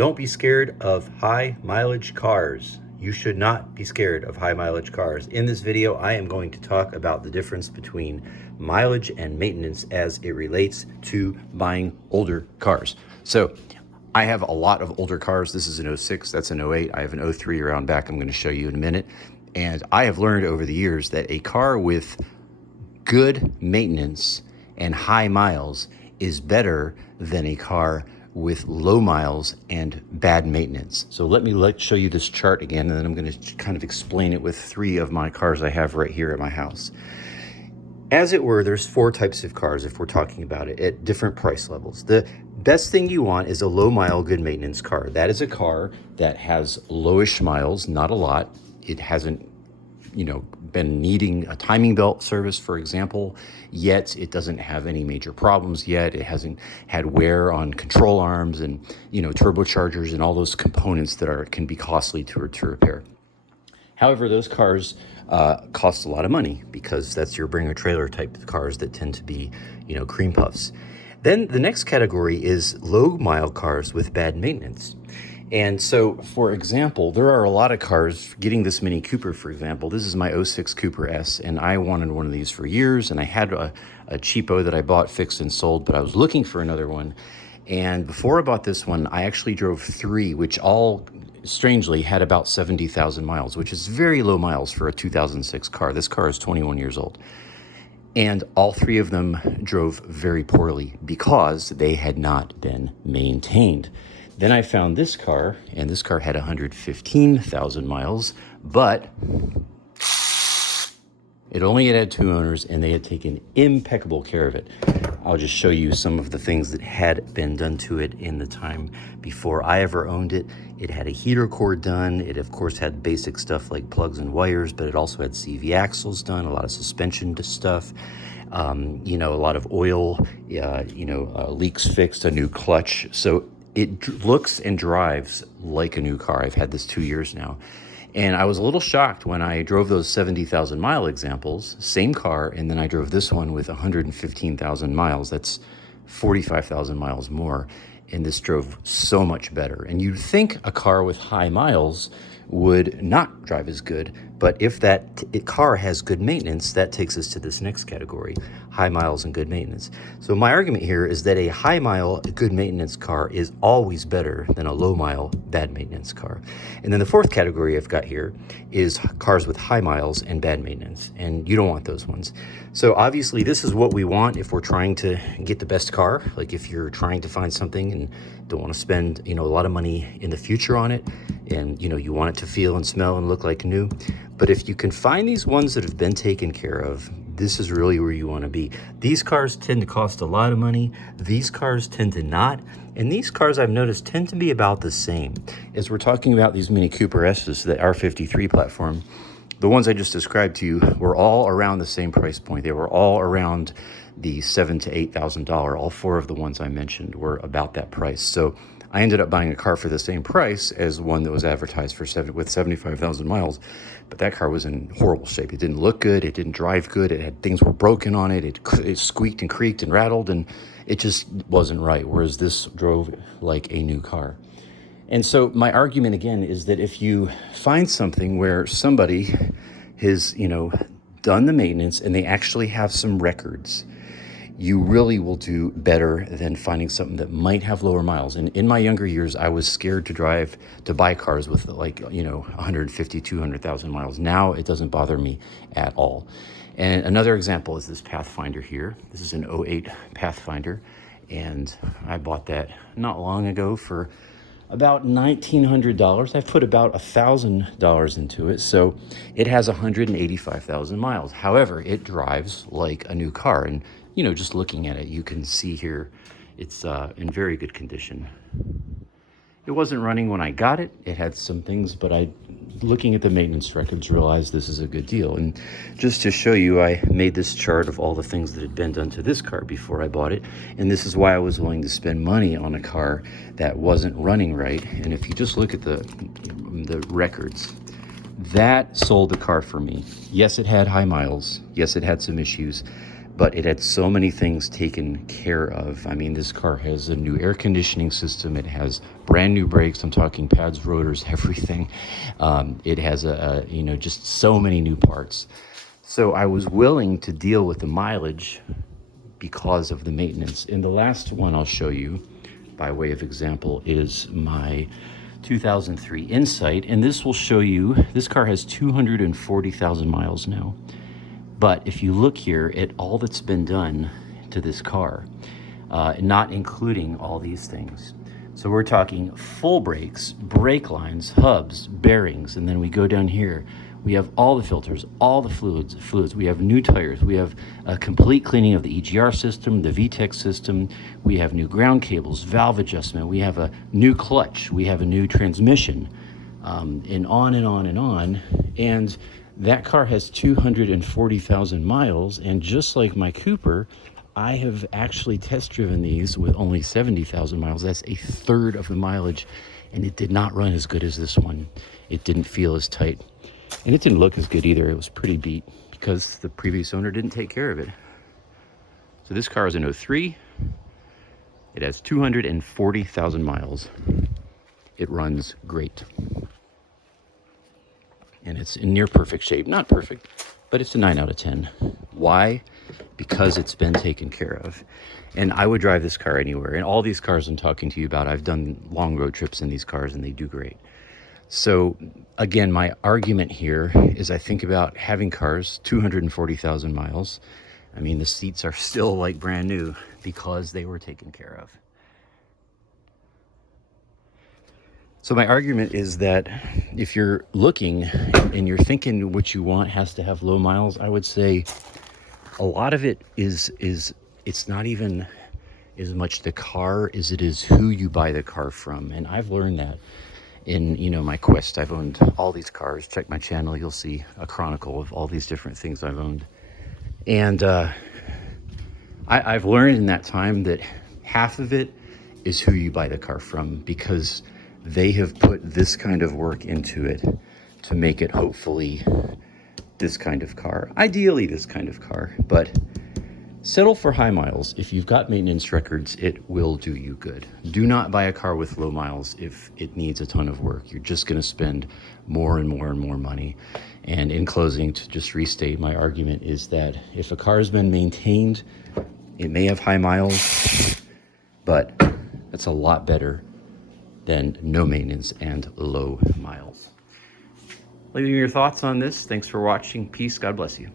Don't be scared of high mileage cars. You should not be scared of high mileage cars. In this video, I am going to talk about the difference between mileage and maintenance as it relates to buying older cars. So I have a lot of older cars. This is an 06, that's an 08. I have an 03 around back I'm going to show you in a minute. And I have learned over the years that a car with good maintenance and high miles is better than a car with low miles and bad maintenance. So let me show you this chart again, and then I'm going to kind of explain it with three of my cars I have right here at my house. As it were, there's four types of cars if we're talking about it at different price levels. The best thing you want is a low mile, good maintenance car. That is a car that has lowish miles, not a lot. It hasn't been needing a timing belt service, for example, yet it doesn't have any major problems yet. It hasn't had wear on control arms and turbochargers and all those components that can be costly to repair. However, those cars cost a lot of money because that's your bring a trailer type of cars that tend to be cream puffs. Then the next category is low mile cars with bad maintenance. And so, for example, there are a lot of cars, getting this Mini Cooper, for example. This is my 06 Cooper S, and I wanted one of these for years, and I had a cheapo that I bought, fixed and sold, but I was looking for another one. And before I bought this one, I actually drove three, which all, strangely, had about 70,000 miles, which is very low miles for a 2006 car. This car is 21 years old. And all three of them drove very poorly because they had not been maintained. Then I found this car, and this car had 115,000 miles, but it only had two owners, and they had taken impeccable care of it. I'll just show you some of the things that had been done to it in the time before I ever owned it. It had a heater core done. It, of course, had basic stuff like plugs and wires, but it also had CV axles done, a lot of suspension stuff, a lot of oil, leaks fixed, a new clutch. So it looks and drives like a new car. I've had this 2 years now. And I was a little shocked when I drove those 70,000 mile examples, same car, and then I drove this one with 115,000 miles. That's 45,000 miles more. And this drove so much better. And you'd think a car with high miles would not drive as good, but if that car has good maintenance, that takes us to this next category, high miles and good maintenance. So my argument here is that a high mile, good maintenance car is always better than a low mile, bad maintenance car. And then the fourth category I've got here is cars with high miles and bad maintenance, and you don't want those ones. So obviously this is what we want if we're trying to get the best car, like if you're trying to find something and don't want to spend a lot of money in the future on it, and you want it to feel and smell and look like new. But if you can find these ones that have been taken care of, this is really where you want to be. These cars tend to cost a lot of money. These cars tend to not. And these cars, I've noticed, tend to be about the same. As we're talking about these Mini Cooper S's, the R53 platform, the ones I just described to you were all around the same price point. They were all around the $7,000 to $8,000. All four of the ones I mentioned were about that price. So I ended up buying a car for the same price as one that was advertised with 75,000 miles, but that car was in horrible shape. It didn't look good. It didn't drive good. It had things were broken on it. It squeaked and creaked and rattled, and it just wasn't right. Whereas this drove like a new car. And so my argument again is that if you find something where somebody has, done the maintenance and they actually have some records, you really will do better than finding something that might have lower miles. And in my younger years, I was scared to buy cars with 150, 200,000 miles. Now it doesn't bother me at all. And another example is this Pathfinder here. This is an 08 Pathfinder. And I bought that not long ago for about $1,900. I've put about $1,000 into it. So it has 185,000 miles. However, it drives like a new car. And just looking at it, you can see here, it's in very good condition. It wasn't running when I got it. It had some things, but looking at the maintenance records, realized this is a good deal. And just to show you, I made this chart of all the things that had been done to this car before I bought it. And this is why I was willing to spend money on a car that wasn't running right. And if you just look at the records, that sold the car for me. Yes, it had high miles. Yes, it had some issues. but it had so many things taken care of. I mean, this car has a new air conditioning system. It has brand new brakes. I'm talking pads, rotors, everything. It has just so many new parts. So I was willing to deal with the mileage because of the maintenance. And the last one I'll show you, by way of example, is my 2003 Insight. And this will show you, this car has 240,000 miles now. But if you look here at all that's been done to this car, not including all these things. So we're talking full brakes, brake lines, hubs, bearings, and then we go down here. We have all the filters, all the fluids. We have new tires. We have a complete cleaning of the EGR system, the VTEC system. We have new ground cables, valve adjustment. We have a new clutch. We have a new transmission, and on and on and on. And that car has 240,000 miles, and just like my Cooper, I have actually test driven these with only 70,000 miles. That's a third of the mileage, and it did not run as good as this one. It didn't feel as tight, and it didn't look as good either. It was pretty beat because the previous owner didn't take care of it. So this car is an 03. It has 240,000 miles. It runs great. And it's in near perfect shape. Not perfect, but it's a 9 out of 10. Why? Because it's been taken care of. And I would drive this car anywhere. And all these cars I'm talking to you about, I've done long road trips in these cars and they do great. So again, my argument here is I think about having cars 240,000 miles. I mean, the seats are still like brand new because they were taken care of. So my argument is that if you're looking and you're thinking what you want has to have low miles, I would say a lot of it is it's not even as much the car as it is who you buy the car from. And I've learned that in, my quest. I've owned all these cars. Check my channel. You'll see a chronicle of all these different things I've owned. And I've learned in that time that half of it is who you buy the car from, because they have put this kind of work into it to make it hopefully this kind of car. Ideally this kind of car, but settle for high miles. If you've got maintenance records, it will do you good. Do not buy a car with low miles if it needs a ton of work. You're just going to spend more and more and more money. And in closing, to just restate, my argument is that if a car has been maintained, it may have high miles, but that's a lot better than no maintenance and low miles. Leave me your thoughts on this. Thanks for watching. Peace. God bless you.